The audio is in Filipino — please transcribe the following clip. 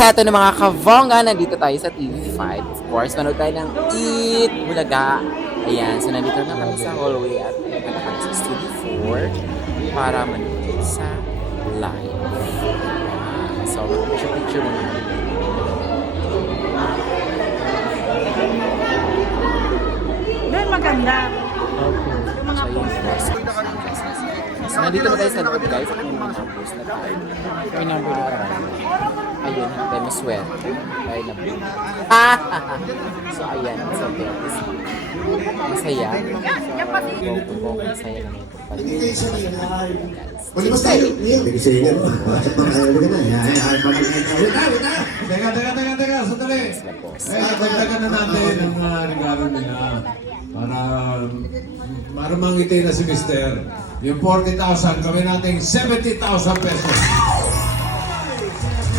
heto na mga kavonga, nandito tayo sa TV5. Of course, manood tayo ng Eat Bulaga. Ayan, so nandito na kami sa hallway at nandito na kami sa Studio 4 para manood sa live. So, picture muna. Dahil maganda. Yung mga posters. So, nandito na tayo sa loob, guys. At yung mga post na tayo. May number na tayo. Ayun, hindi tayo maswerte. Tayo na blue. So, ayan. So, masaya. So, masaya naman ito. Balik mas tayo. Bigay sa inyo. Bakit ba kayo na? Teka, sandali. Dagdagan na natin ang mga regalo nila para mangiti na si Mister. Yung 40,000, gawin natin 70,000 pesos.